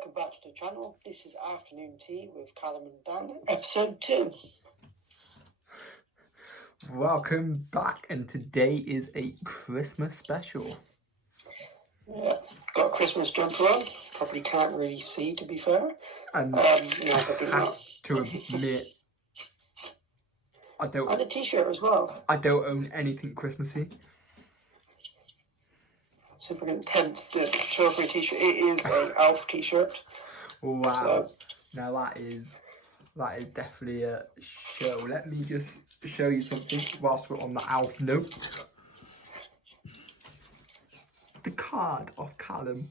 welcome back to the channel. This is Afternoon Tea with Callum and Dan, episode 2. Welcome back, and today is a Christmas special. Yeah, got a Christmas jumper on. Probably can't really see, to be fair. And I have to admit, And a t-shirt as well. I don't own anything Christmassy. So if we're going to tempt to show for a t-shirt, it is a Alf t-shirt. Wow. So, now that is definitely a show. Let me just show you something whilst we're on the Alf note. The card of Callum.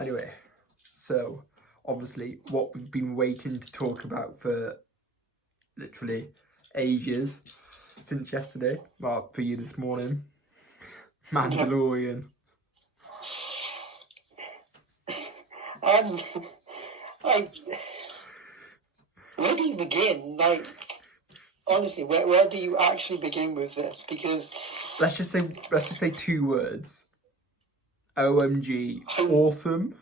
Anyway, so obviously what we've been waiting to talk about for literally ages, since yesterday, well, for you this morning, Mandalorian. Where do you begin? Like, honestly, where do you actually begin with this? Because let's just say 2 words. OMG, awesome.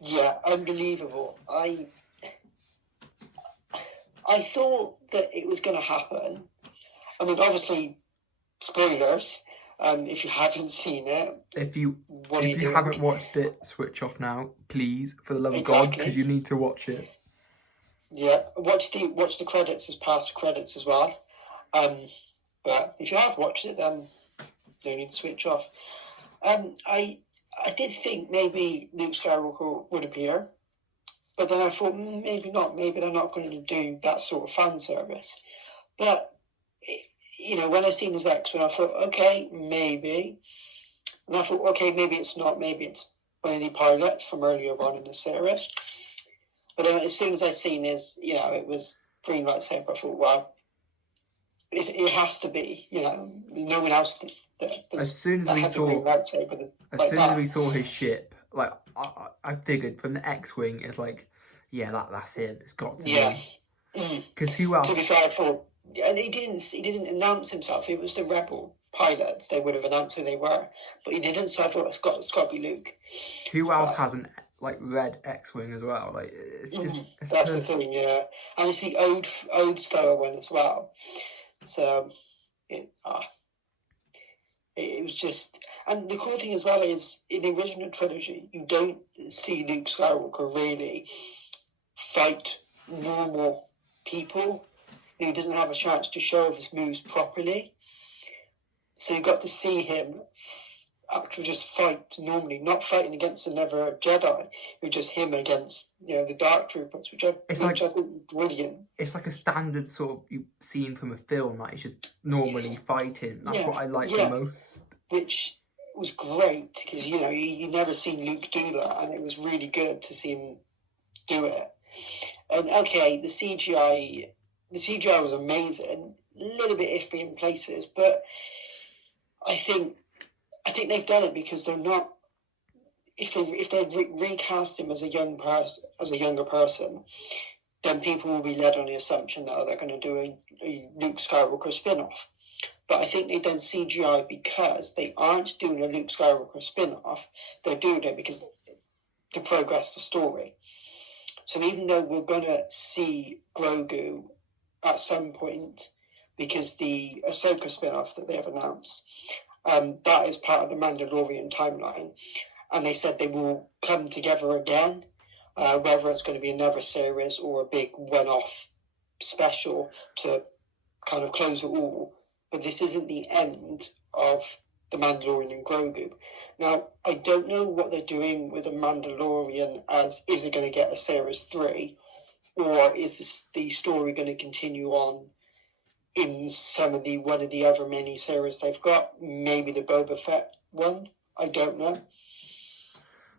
Yeah, unbelievable. I thought that it was going to happen. I mean, obviously, spoilers. If you haven't seen it, if you haven't watched it, switch off now, please, for the love of God, because you need to watch it. Yeah, watch the credits as past credits as well. But if you have watched it, then you need to switch off. I did think maybe Luke Skywalker would appear, but then I thought maybe not. Maybe they're not going to do that sort of fan service. But when I seen his X-Men, I thought, okay, maybe. And I thought, okay, maybe it's not. Maybe it's one of the pilots from earlier on in the series. But then as soon as I seen his, it was green lightsaber, I thought, well, it has to be. No one else. As soon as we saw his ship, like I figured from the X-wing, it's like, yeah, that's him. It's got to be. Because who else? To be fair, I thought, and he didn't announce himself. If it was the Rebel pilots, they would have announced who they were, but he didn't. So I thought it's got to be Luke. Who else has an red X-wing as well? Like it's just that's the thing, yeah. And it's the old style one as well. So it was just, and the cool thing as well is in the original trilogy, you don't see Luke Skywalker really fight normal people. He doesn't have a chance to show off his moves properly. So you got to see him actually just fight normally, not fighting against another Jedi, who just him against the Dark Troopers, which I think is brilliant. It's like a standard sort of scene from a film, like he's just normally fighting. That's what I like the most. Which was great because you never seen Luke do that, and it was really good to see him do it. And okay, the CGI was amazing, a little bit iffy in places, but I think they've done it because they're not. If they recast him as a younger person, then people will be led on the assumption that they're going to do a Luke Skywalker spin-off. But I think they've done CGI because they aren't doing a Luke Skywalker spin-off. They're doing it because to progress the story. So even though we're going to see Grogu at some point, because the Ahsoka spin-off that they have announced, that is part of the Mandalorian timeline. And they said they will come together again, whether it's going to be another series or a big one-off special to kind of close it all. But this isn't the end of the Mandalorian and Grogu. Now, I don't know what they're doing with the Mandalorian is it going to get a series 3, or is the story going to continue on in one of the other many series they've got? Maybe the Boba Fett one? I don't know.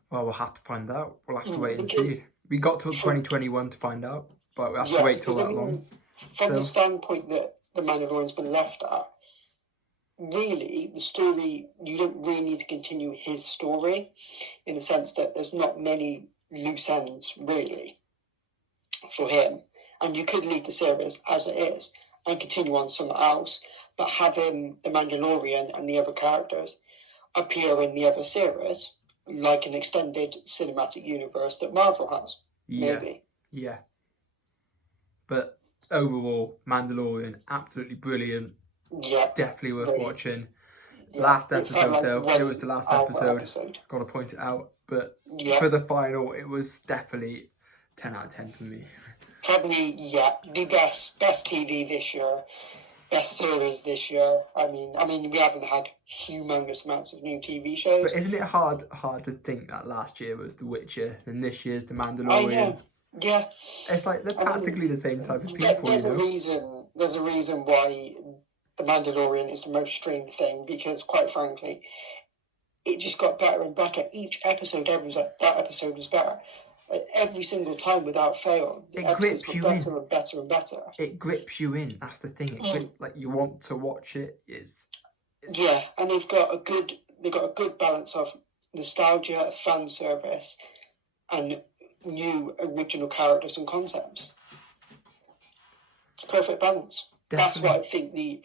Well, we'll have to find out. We'll have to wait and see. We got till 2021 to find out, but we'll have to wait till that long. From the standpoint that the Mandalorian's been left at, really, the story, you don't really need to continue his story, in the sense that there's not many loose ends, really, for him. And you could leave the series as it is and continue on somewhere else. but having the Mandalorian and the other characters appear in the other series, like an extended cinematic universe that Marvel has. Maybe. Yeah. But overall, Mandalorian, absolutely brilliant. Yeah. Definitely worth watching. Yeah. Last episode, it was the last episode. Got to point it out. But for the final, it was definitely 10 out of 10 for me. Probably, the best TV this year. Best series this year. I mean, we haven't had humongous amounts of new TV shows. But isn't it hard to think that last year was The Witcher and this year's The Mandalorian? I know. Yeah. It's like they're practically the same type of people. There's a reason why The Mandalorian is the most streamed thing, because quite frankly, it just got better and better. Each episode, everyone's like, that episode was better. Every single time without fail. It grips you in. Better and better and better. It grips you in. That's the thing. Like you want to watch it. Yeah, and they've got a good balance of nostalgia, fan service, and new original characters and concepts. It's a perfect balance. Definitely. That's what I think the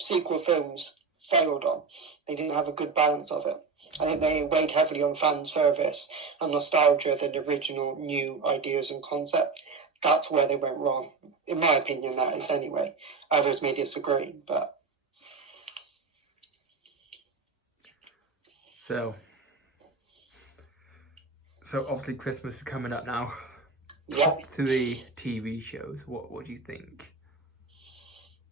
sequel films failed on. They didn't have a good balance of it. I think they weighed heavily on fan service and nostalgia than the original new ideas and concept. That's where they went wrong. In my opinion, that is anyway. Others may disagree, but... So obviously Christmas is coming up now. Top 3 TV shows. What do you think?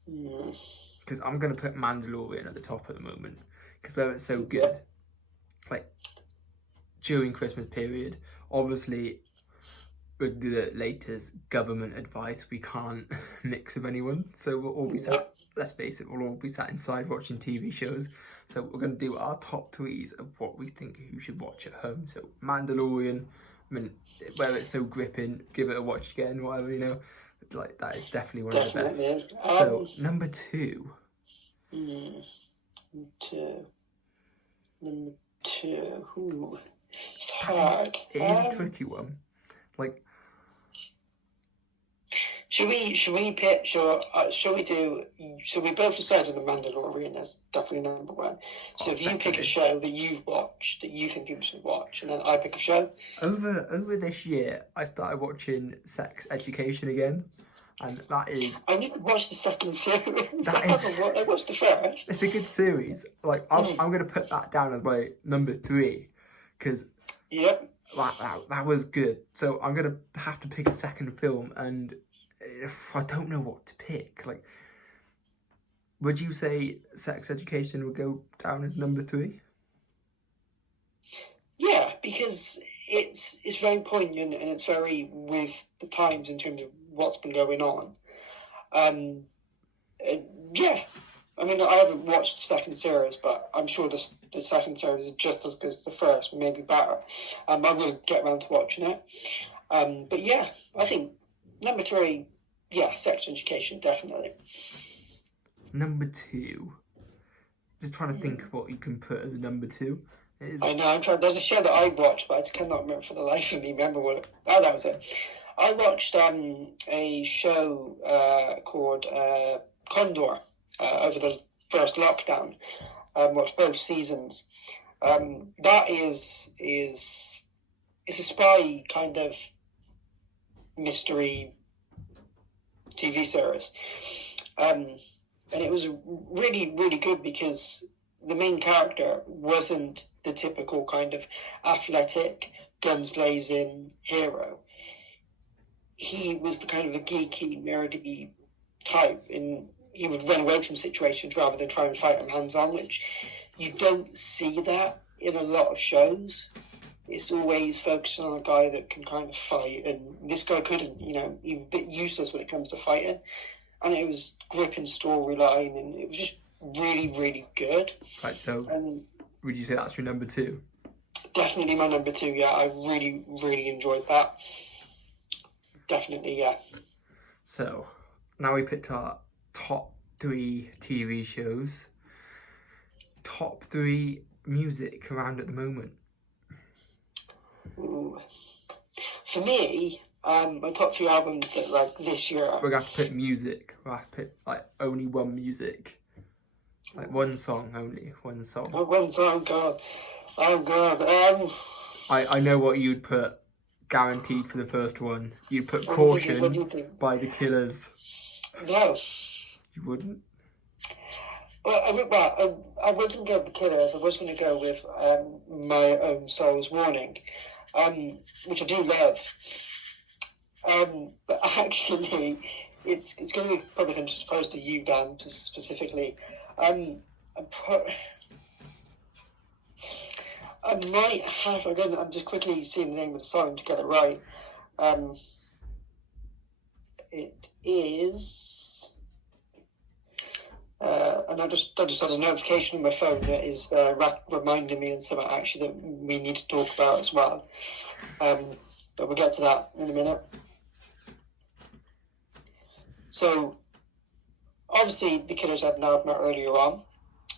Because I'm going to put Mandalorian at the top at the moment. Because where it's so good. Like, during Christmas period, obviously, with the latest government advice, we can't mix with anyone. So we'll all be sat, let's face it, we'll all be sat inside watching TV shows. So we're going to do our top 3s of what we think you should watch at home. So Mandalorian, I mean, where it's so gripping, give it a watch again, whatever, you know. Like, that is definitely one of the best. So, number 2. Number 2. Ooh, it's hard. It is a tricky one. Like, should we pick? Shall we both decided the Mandalorian is definitely number 1. So if you pick a show that you've watched that you think people should watch, and then I pick a show. Over this year, I started watching Sex Education again. And that is... I need to watch the second series. I watched the first. It's a good series. Like, I'm going to put that down as my number 3. Because that was good. So I'm going to have to pick a second film. And I don't know what to pick. Like, would you say Sex Education would go down as number 3? Yeah, because it's very poignant and it's very with the times in terms of what's been going on. Yeah, I mean, I haven't watched the second series, but I'm sure the second series is just as good as the first, maybe better. I will get around to watching it. But yeah, I think number 3, Sex Education, definitely. Number 2. Just trying to think of what you can put as number 2. I know, I'm trying. There's a show that I watched, but I just cannot remember for the life of me. That was it. I watched a show called Condor over the first lockdown. Watched both seasons. That is it's a spy kind of mystery TV series, and it was really, really good because the main character wasn't the typical kind of athletic, guns blazing hero. He was the kind of a geeky, nerdy type, and he would run away from situations rather than try and fight them hands-on, which you don't see that in a lot of shows. It's always focusing on a guy that can kind of fight, and this guy couldn't, he was a bit useless when it comes to fighting. And it was gripping storyline, and it was just really, really good. Right, so would you say that's your number 2? Definitely my number 2, yeah. I really, really enjoyed that. Definitely, yeah. So, now we picked our top 3 TV shows. Top 3 music around at the moment. Ooh. For me, my top 3 albums that like this year. We're gonna have to pick music. We'll have to pick like only one music. Like one song only. One song. Oh, one song, God. Oh, God. I know what you'd put guaranteed for the first one. You'd put What Caution do you think? by The Killers. No. You wouldn't? Well, I wasn't going with The Killers. I was going to go with My Own Soul's Warning, which I do love. But actually, it's going to be probably going to surprise to you, Dan, specifically. I might have, again, I'm just quickly seeing the name of the song to get it right. It is, and I just had a notification on my phone that is reminding me of something actually that we need to talk about as well. But we'll get to that in a minute. So, obviously, The Killers had an album out earlier on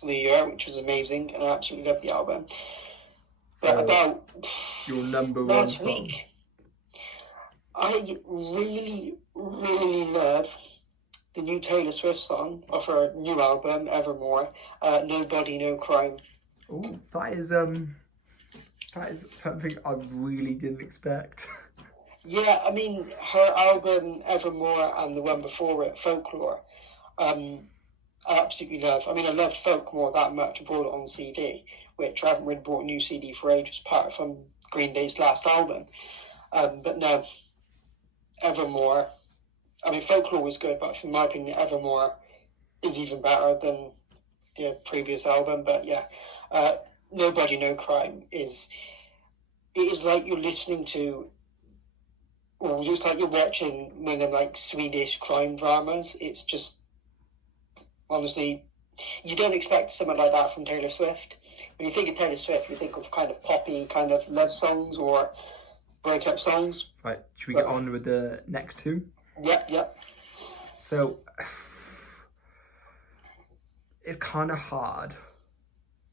in the year, which was amazing, and I absolutely loved the album. So, but about your number one last song? week, I really, really love the new Taylor Swift song off her new album, Evermore, Nobody, No Crime. Oh, that is something I really didn't expect. Yeah, I mean, her album, Evermore, and the one before it, Folklore, I absolutely love. I mean, I love Folklore that much. I bought it on CD, which I haven't really bought a new CD for ages, apart from Green Day's last album. But no, Evermore, I mean, Folklore was good, but in my opinion, Evermore is even better than the previous album. But yeah, Nobody, No Crime it is like you're listening to, or just like you're watching one of them like Swedish crime dramas. It's just, honestly, you don't expect something like that from Taylor Swift. When you think of Taylor Swift, you think of kind of poppy, kind of love songs or breakup songs. Right, should we get on with the next two? Yep. So, it's kind of hard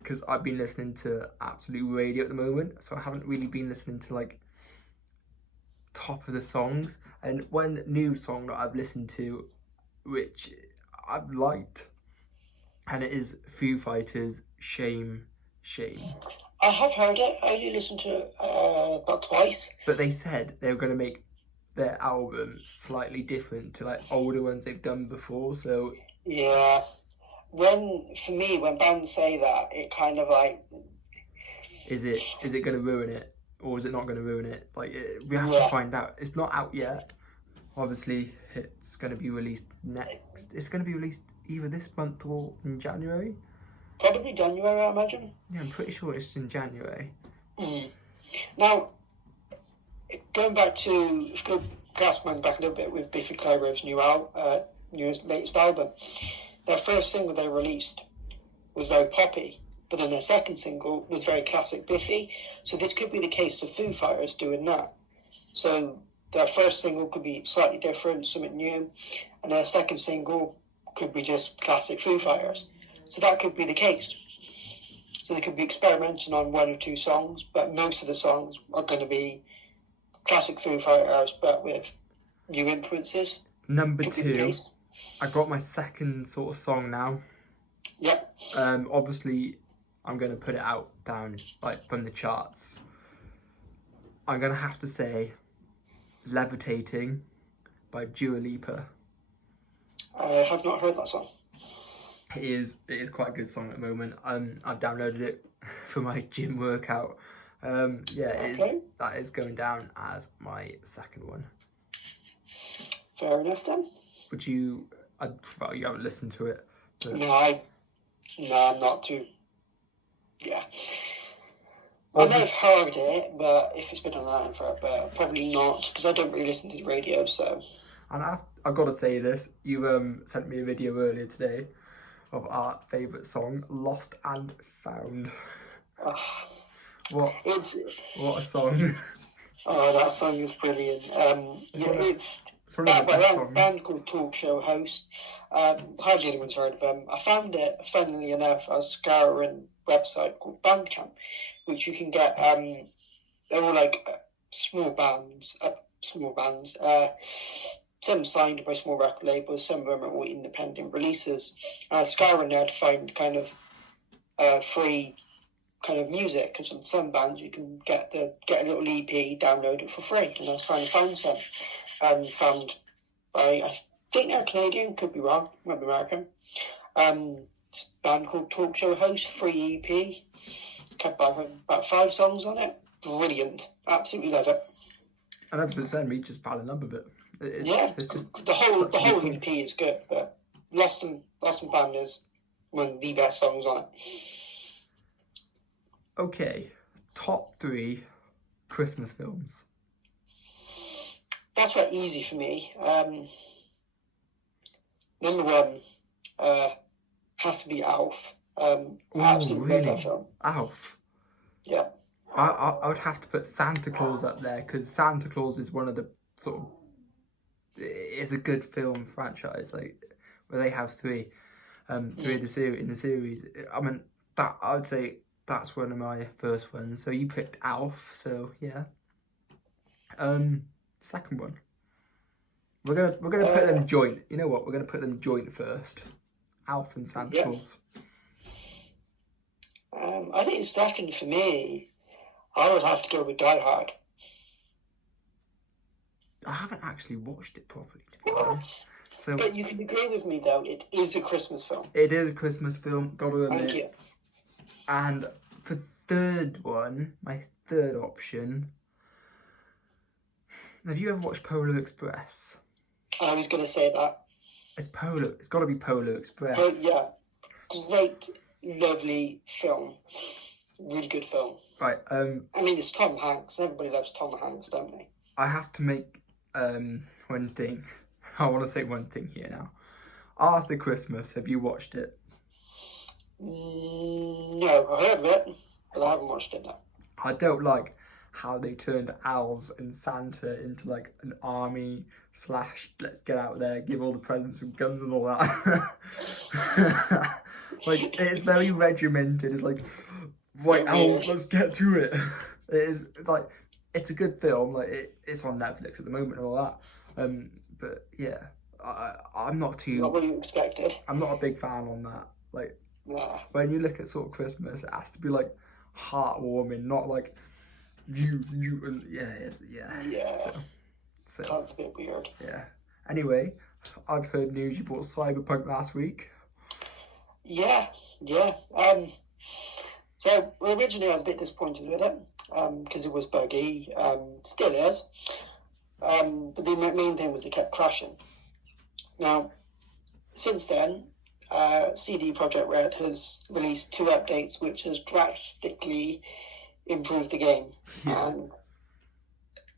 because I've been listening to Absolute Radio at the moment, so I haven't really been listening to like top of the songs. And one new song that I've listened to, which I've liked, and it is Foo Fighters' Shame. I have heard it. I only listened to it about twice. But they said they were going to make their album slightly different to like older ones they've done before. So yeah, when bands say that, it kind of like, is it going to ruin it, or is it not going to ruin it? Like we have to find out. It's not out yet. Obviously, it's going to be released next. It's going to be released either this month or in January. Probably January, I imagine. Yeah, I'm pretty sure it's in January. Now, going back to, cast minds back a little bit with Biffy Clyro's latest album. Their first single they released was very poppy, but then their second single was very classic Biffy. So this could be the case of Foo Fighters doing that. So their first single could be slightly different, something new, and their second single could be just classic Foo Fighters. So that could be the case. So they could be experimenting on one or two songs, but most of the songs are going to be classic Foo Fighters, but with new influences. Number two, I got my second sort of song now. Yep. Obviously, I'm going to put it out down like from the charts. I'm going to have to say Levitating by Dua Lipa. I have not heard that song. It is quite a good song at the moment. I've downloaded it for my gym workout. That is going down as my second one. Fair enough then. Would you? You haven't listened to it. But... No, I'm not too. Yeah. I may have heard it, but if it's been online for a bit, probably not, because I don't really listen to the radio. So. And I've got to say this. You sent me a video earlier today of our favourite song, Lost and Found. What a song. Oh, that song is brilliant. It's one of the best songs. A band called Talk Show Host. Hardly anyone's heard of them. I found it, funnily enough, I was scouring a website called Bandcamp, which you can get, they're all like small bands, small bands. Some signed by small record labels, some of them are all independent releases. And I was scouring there to find kind of free kind of music, because on some bands you can get a little EP, download it for free. And I was trying to find some, and found I think they're Canadian, could be wrong, might be American. Band called Talk Show Host, free EP, kept by about 5 songs on it. Brilliant, absolutely love it. And ever since then, we just fell in love with it. It's just the whole EP is good, but Lost and Found is one of the best songs on it. Okay, top 3 Christmas films. That's quite easy for me. Number 1 has to be Alf. I absolutely love that film. Alf? Yeah. I would have to put Santa Claus up there, because Santa Claus is one of the sort of, it's a good film franchise, like where they have 3 in the series. I mean, that I would say that's one of my first ones. So you picked Alf, so yeah. Second one, we're gonna put them joint. You know what? We're gonna put them joint first. Alf and Santa Claus. I think second for me, I would have to go with Die Hard. I haven't actually watched it properly, to be honest. So, but you can agree with me, though, it is a Christmas film. It is a Christmas film, gotta admit. Thank you. And for third one, my third option, have you ever watched Polar Express? I was going to say that. It's got to be Polar Express. Yeah, great, lovely film. Really good film. Right. I mean, it's Tom Hanks. Everybody loves Tom Hanks, don't they? I have to make one thing. I want to say one thing here now. After Christmas, have you watched it? No, I heard of it, but I haven't watched it. No. I don't like how they turned elves and Santa into like an army / let's get out there, give all the presents with guns and all that. Like, it's very regimented. It's like, right, elves, let's get to it. It is like, it's a good film. Like, it's on Netflix at the moment and all that. But yeah, I'm not too. Not what you expected. I'm not a big fan on that. Like, nah. When you look at sort of Christmas, it has to be like heartwarming, not like you and yeah. So sounds a bit weird. Yeah. Anyway, I've heard news you bought Cyberpunk last week. Yeah. So originally I was a bit disappointed with it because it was buggy. Still is. But the main thing was it kept crashing. Now, since then, CD Projekt Red has released 2 updates which has drastically improved the game. Yeah. And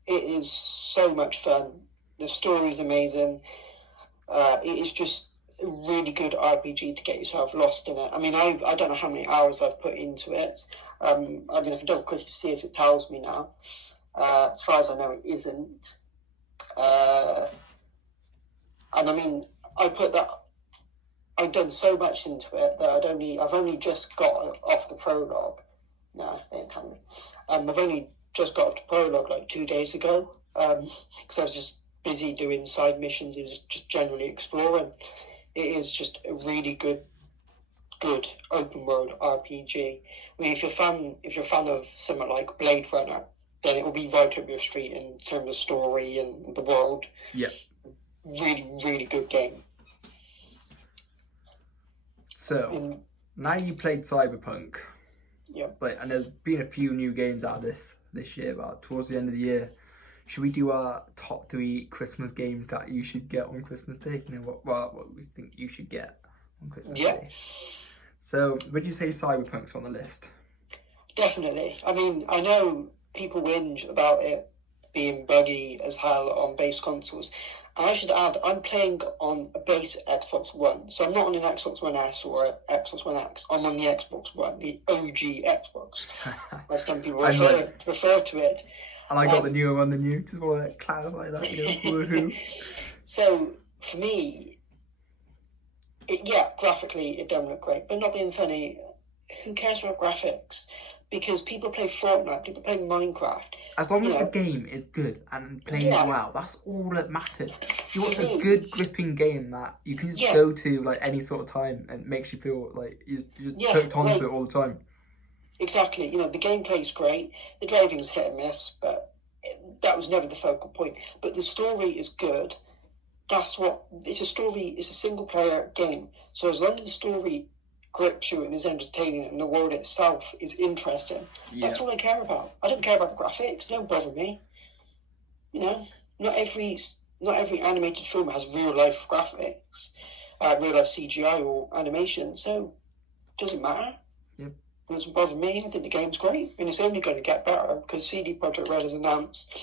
it is so much fun. The story is amazing. It is just a really good RPG to get yourself lost in it. I mean, I don't know how many hours I've put into it. I mean, I can double click to see if it tells me now. As far as I know, it isn't. And I mean, I've done so much into it that I've only just got off the prologue. No, they ain't telling me. I've only just got off the prologue like 2 days ago, because I was just busy doing side missions and just generally exploring. It is just a really good open world RPG. I mean, if you're a fan of something like Blade Runner, then it will be right up your street in terms of story and the world. Yeah. Really, really good game. So, now you played Cyberpunk. Yeah. Like, and there's been a few new games out this year, but towards the end of the year, should we do our top 3 Christmas games that you should get on Christmas Day? You know, what we think you should get on Christmas Day. So, would you say Cyberpunk's on the list? Definitely. I mean, I know people whinge about it being buggy as hell on base consoles. And I should add, I'm playing on a base Xbox One. So I'm not on an Xbox One S or an Xbox One X. I'm on the Xbox One, the OG Xbox. As some people refer to it. And I got the newer one than you. Just want to clarify that, woohoo. So, for me, graphically it don't look great. But not being funny, who cares about graphics? because people play Fortnite, people play Minecraft. As long You as the know, game is good and playing Yeah. it well, that's all that matters. If you want It a is. good gripping game that you can just Yeah. go to like any sort of time and makes you feel like you're just Yeah, hooked onto like- it all the time. Exactly. You know, the gameplay's great. The driving's hit and miss, but that was never the focal point. But the story is good. That's what it's a story. It's a single player game. So as long as the story grips you and is entertaining, and the world itself is interesting, that's all I care about. I don't care about the graphics. They don't bother me. You know, not every animated film has real life graphics, real life CGI or animation. So it doesn't matter. Yep. It doesn't bother me. I think the game's great, and it's only going to get better because CD Projekt Red has announced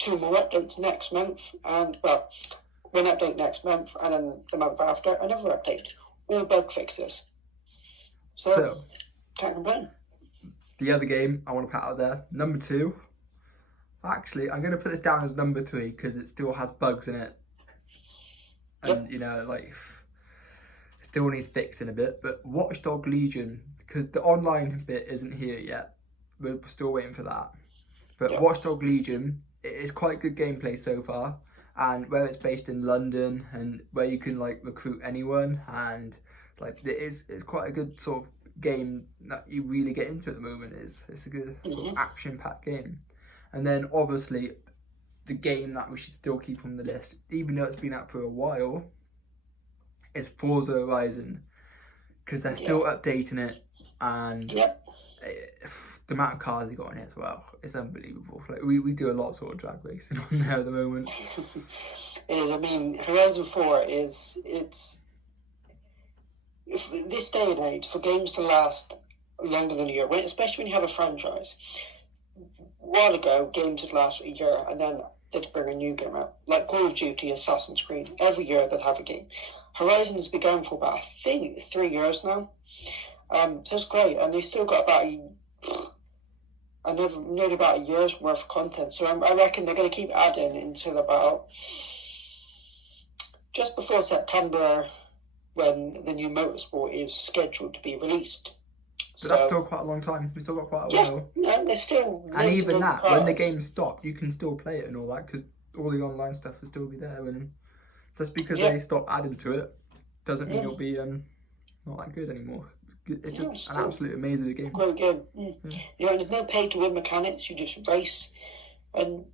2 more updates next month, and one update next month, and then the month after another update. All bug fixes. So can't complain. The other game I want to put out there, number 2. Actually, I'm going to put this down as number 3 because it still has bugs in it, and you know, like it still needs fixing a bit. But Watch Dogs Legion, because the online bit isn't here yet, we're still waiting for that. But Watch Dogs Legion, it is quite good gameplay so far, and where it's based in London and where you can like recruit anyone, and like it's quite a good sort of game that you really get into at the moment. It's a good sort of action-packed game. And then obviously the game that we should still keep on the list, even though it's been out for a while, is Forza Horizon, because they're still updating it, and the amount of cars they got in it as well, it's unbelievable. Like we do a lot of sort of drag racing on there at the moment. It is. I mean, Horizon 4 this day and age, for games to last longer than a year, especially when you have a franchise. A while ago, games would last a year, and then they'd bring a new game out. Like Call of Duty, Assassin's Creed, every year they'd have a game. Horizon's been going for about, I think, 3 years now. So it's great, and they still got nearly about a year's worth of content. So I reckon they're going to keep adding until about just before September, when the new Motorsport is scheduled to be released. But that's still quite a long time. We've still got quite a while. Yeah, they're still. And even that, when the game stopped, you can still play it and all that, because all the online stuff will still be there. And just because they stop adding to it doesn't mean it'll be not that good anymore. It's just an absolute amazing game. Great game. You know, there's no pay to win mechanics. You just race, and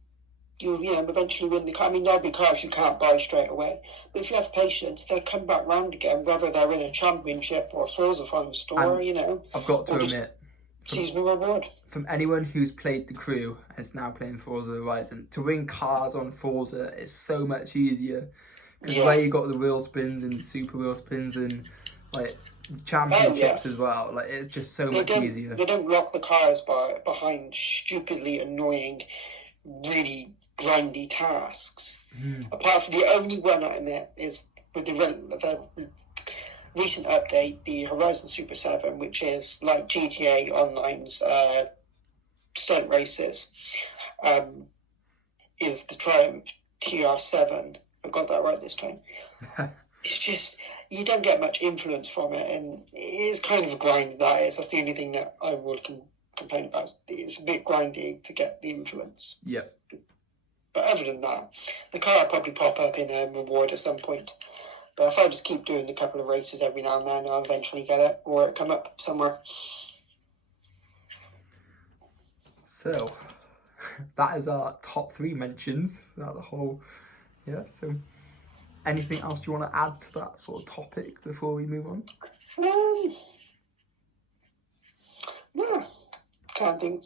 you eventually win the car. I mean, there'll be cars you can't buy straight away, but if you have patience, they'll come back round again, whether they're in a championship or a Forza Fun store. And I've got to admit, seasonal reward. From anyone who's played the crew and is now playing Forza Horizon, to win cars on Forza is so much easier, because where you got the wheel spins and super wheel spins and like championships as well, like it's just so much easier. They don't lock the cars behind stupidly annoying, really grindy tasks. Apart from the only one I admit is with the recent update, the Horizon Super 7, which is like GTA Online's stunt races, is the Triumph TR7. I got that right this time. It's just, you don't get much influence from it, and it is kind of a grind, that is. That's the only thing that I would complain about. It's a bit grindy to get the influence. Yep. But other than that, the car will probably pop up in a reward at some point. But if I just keep doing a couple of races every now and then, I'll eventually get it, or it'll come up somewhere. So, that is our top 3 mentions throughout the whole... so anything else you want to add to that sort of topic before we move on? No, can't think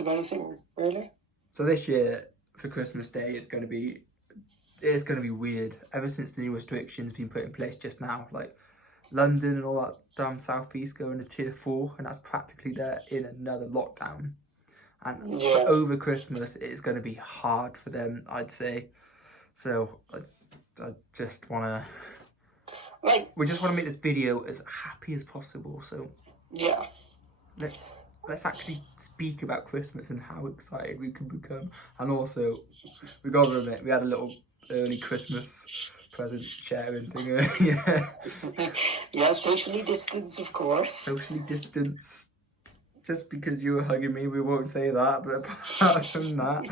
of anything really. So this year for Christmas Day it's going to be weird. Ever since the new restrictions been put in place just now, like London and all that down southeast going to tier 4, and that's practically they're in another lockdown. And over Christmas it's going to be hard for them, I'd say. So I just want to, we just want to make this video as happy as possible. So let's actually speak about Christmas and how excited we can become. And also, we got to admit, we had a little early Christmas present sharing thing. Yeah, socially distanced, of course. Socially distanced just because you were hugging me, we won't say that. But apart from that,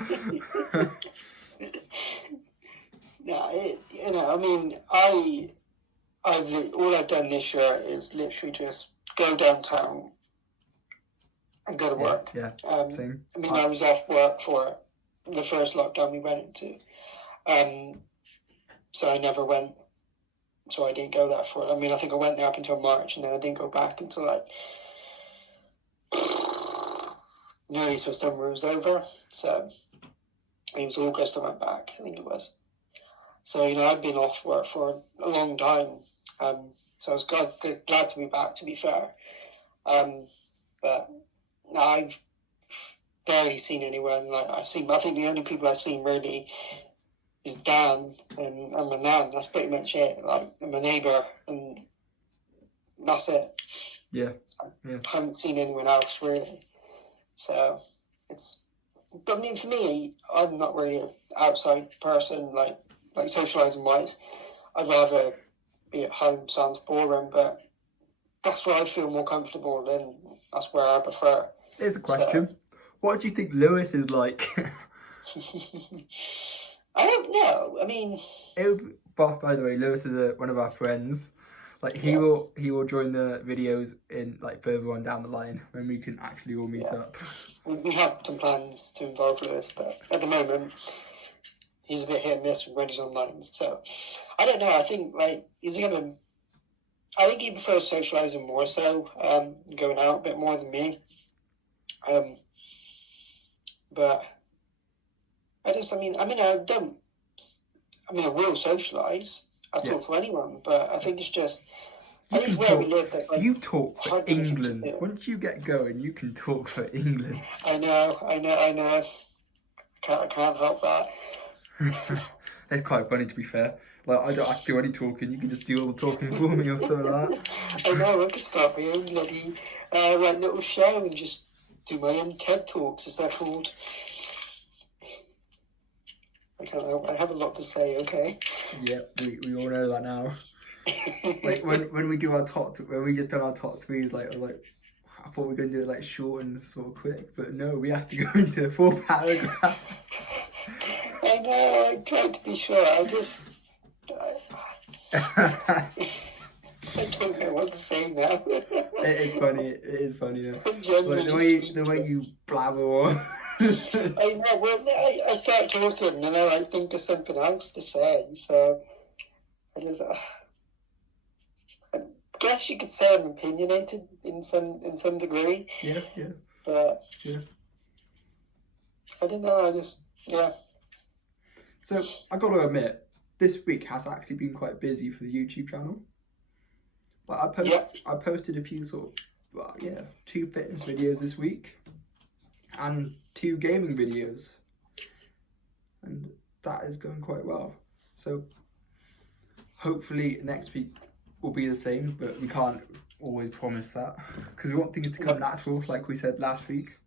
No, I mean, all I've done this year is literally just go downtown and go to work. Yeah, same. I mean, I was off work for the first lockdown we went into, so I never went. So I didn't go there for it. I mean, I think I went there up until March, and then I didn't go back until like nearly till summer was over. So it was August I went back, I think it was. So, I've been off work for a long time. So I was glad to be back, to be fair. But no, I've barely seen anyone. I think the only people I've seen really is Dan and my nan. That's pretty much it. And my neighbour, and that's it. Yeah. I haven't seen anyone else really. So but I mean, for me, I'm not really an outside person, like socialising wise. I'd rather be at home. Sounds boring, but that's where I feel more comfortable, and that's where I prefer. Here's a question. So, what do you think Lewis is like? I don't know. I mean, by the way, Lewis is one of our friends. Like he will join the videos in further on down the line when we can actually all meet up. We have some plans to involve Lewis, but at the moment he's a bit hit and miss when he's online. So I don't know. I think I think he prefers socialising more so, going out a bit more than me. But I will socialise. I talk to anyone, but I think it's just where we live. You talk for England. Once you get going, you can talk for England. I know. I can't help that. It's quite funny, to be fair. I don't have to do any talking. You can just do all the talking for me or something like that. I know. I could start my own bloody little show and just do my own TED Talks, as they're called. I can't help. I have a lot to say. Okay. Yeah, we all know that now. When we do our when we just done our top threes, I thought we were gonna do it short and sort of quick, but no, we have to go into 4 paragraphs. I know. I tried to be short. I don't know what to say now. It is funny. It is funny. The way you blabber on. I know. Well, I start talking and then I think of something else to say. So I guess you could say I'm opinionated in some degree. Yeah. But I don't know. So I got to admit, this week has actually been quite busy for the YouTube channel. I posted a few 2 fitness videos this week and 2 gaming videos, and that is going quite well. So hopefully next week will be the same, but we can't always promise that because we want things to come natural, like we said last week.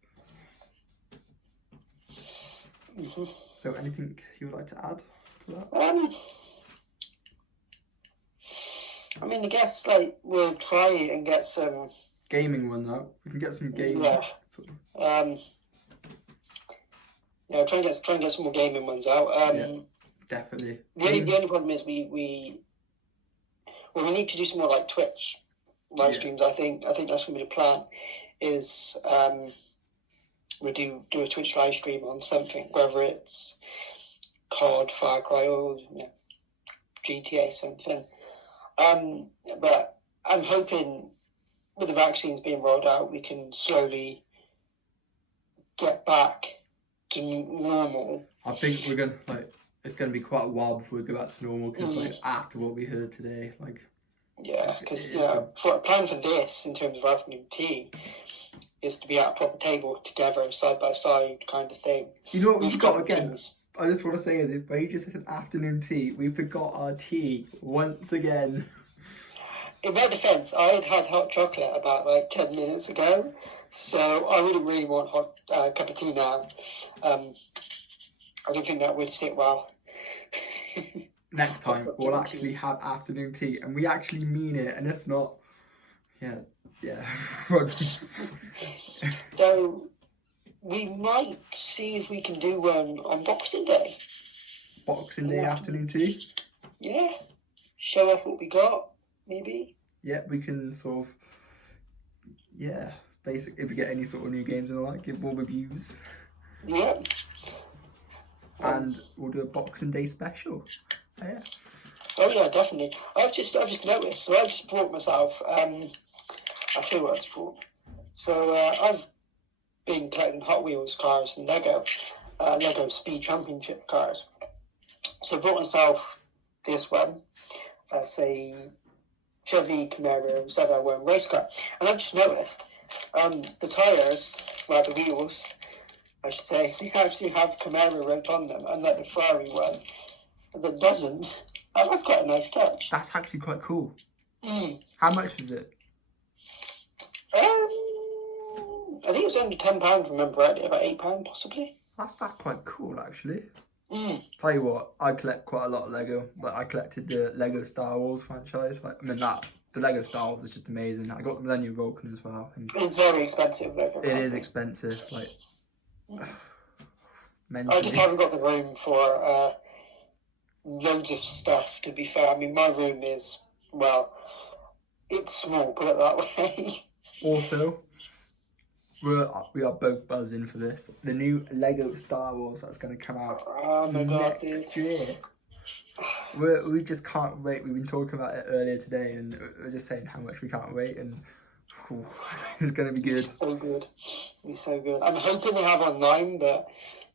Mm-hmm. So anything you would like to add to that? I mean, I guess we'll try and get some gaming one out. We can get some gaming. Yeah. Try and get some more gaming ones out. Definitely. The only problem is we need to do some more Twitch live streams. I think that's gonna be the plan. Is we'll do a Twitch live stream on something, whether it's COD, Far Cry, or GTA something. But I'm hoping with the vaccines being rolled out, we can slowly get back to normal. I think we're gonna it's gonna be quite a while before we go back to normal because after what we heard today, because for a plan for this in terms of afternoon tea is to be at a proper table together, side by side, kind of thing. You know what we forgot again? Teams. I just want to say this, but you just said afternoon tea. We forgot our tea once again. In my defence, I had hot chocolate about 10 minutes ago, so I wouldn't really want hot cup of tea now. I don't think that would sit well. Next time, we'll actually have afternoon tea, and we actually mean it, and if not, Yeah. So we might see if we can do one on Boxing Day. Boxing Day afternoon tea. Yeah. Show off what we got, maybe. Yeah, we can sort of. Yeah, basically, if we get any sort of new games and all that, give more reviews. Yeah. And we'll do a Boxing Day special. Yeah. Oh yeah, definitely. I've just noticed. So I've just brought myself. I'll tell you what I've brought. So I've been collecting Hot Wheels cars and Lego Speed Championship cars. So I brought myself this one. Say Chevy Camaro ZL1 race car, and I've just noticed the tyres, well, the wheels, I should say, they actually have Camaro wrote on them, unlike the Ferrari one that doesn't. Oh, that's quite a nice touch. That's actually quite cool. Mm. How much was it? I think it was only £10, remember rightly, about £8 possibly. That's quite cool, actually. Mm. Tell you what, I collect quite a lot of Lego. Like, I collected the Lego Star Wars franchise. Like, I mean, the Lego Star Wars is just amazing. I got the Millennium Falcon as well. And it's very expensive, Lego. It is expensive. Like, I just haven't got the room for loads of stuff, to be fair. I mean, my room is, well, it's small, put it that way. Also, we are both buzzing for this. The new Lego Star Wars that's going to come out next year. We just can't wait. We've been talking about it earlier today, and we're just saying how much we can't wait. And it's going to be good. So good. It'll be so good. I'm hoping they have online, but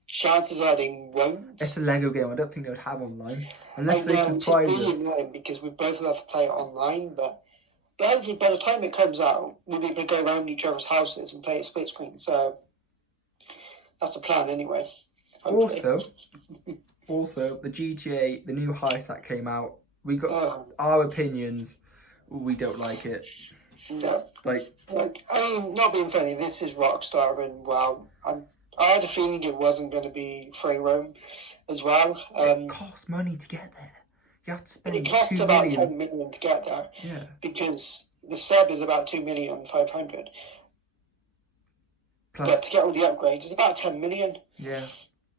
chances are they won't. It's a Lego game. I don't think they would have online unless they surprise us. It's really because we both love to play it online, but hopefully by the time it comes out, we'll be able to go around each other's houses and play it split screen. So that's the plan, anyway. Hopefully. Also, the GTA, the new heist that came out, we got our opinions. We don't like it. No. Like, I mean, not being funny, this is Rockstar, and well, I had a feeling it wasn't going to be free roam as well. It costs money to get there. You have to spend It costs about 10 million to get there. Yeah. Because the sub is about 2,500,000. But to get all the upgrades, it's about 10 million. Yeah,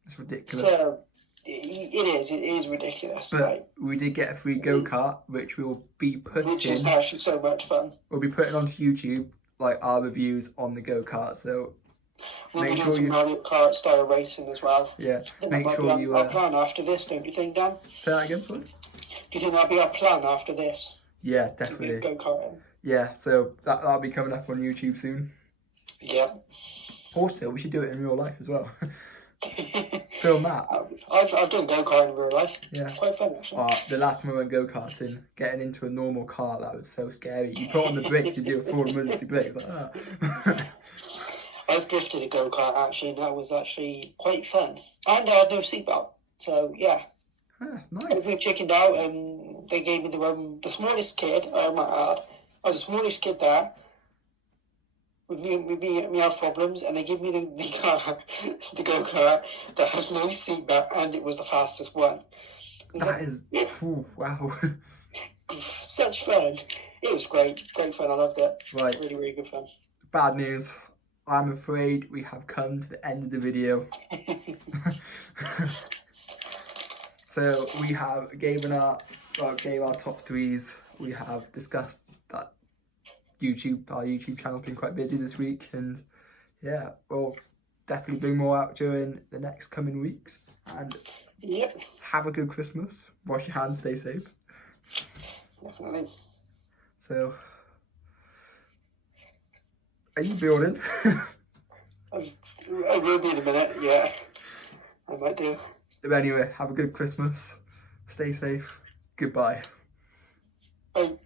it's ridiculous. So it is ridiculous. But right? We did get a free go-kart, which we will be putting. Which is actually so much fun. We'll be putting onto YouTube, like our reviews on the go-kart. So we'll be doing some Mario Kart style racing as well. Yeah, make sure you. Our plan after this, don't you think, Dan? Say that again, sorry. Do you think that'll be our plan after this? Yeah, definitely. Go-karting. Yeah, so that'll be coming up on YouTube soon. Yeah. Also, we should do it in real life as well. Film that. I've done go-karting in real life. Yeah. Quite fun, actually. The last time I went go-karting, getting into a normal car, that was so scary. You put on the brakes, you do a full emergency brake. Like, I was gifted a go-kart, actually, and that was actually quite fun. And I had no seatbelt, so yeah. Nice. We chickened out, and they gave me the smallest kid, I might add. I was the smallest kid there. With me have problems, and they give me the car, the go-kart that has no seatbelt, and it was the fastest one. Wow. Such fun. It was great fun. I loved it. Right. Really, really good fun. Bad news. I'm afraid we have come to the end of the video. So we have gave our top threes. We have discussed that our YouTube channel's been quite busy this week, and yeah, we'll definitely bring more out during the next coming weeks. And have a good Christmas. Wash your hands, stay safe. Definitely. So, are you building? I will be in a minute, yeah. I might do. But anyway, have a good Christmas. Stay safe. Goodbye. Bye.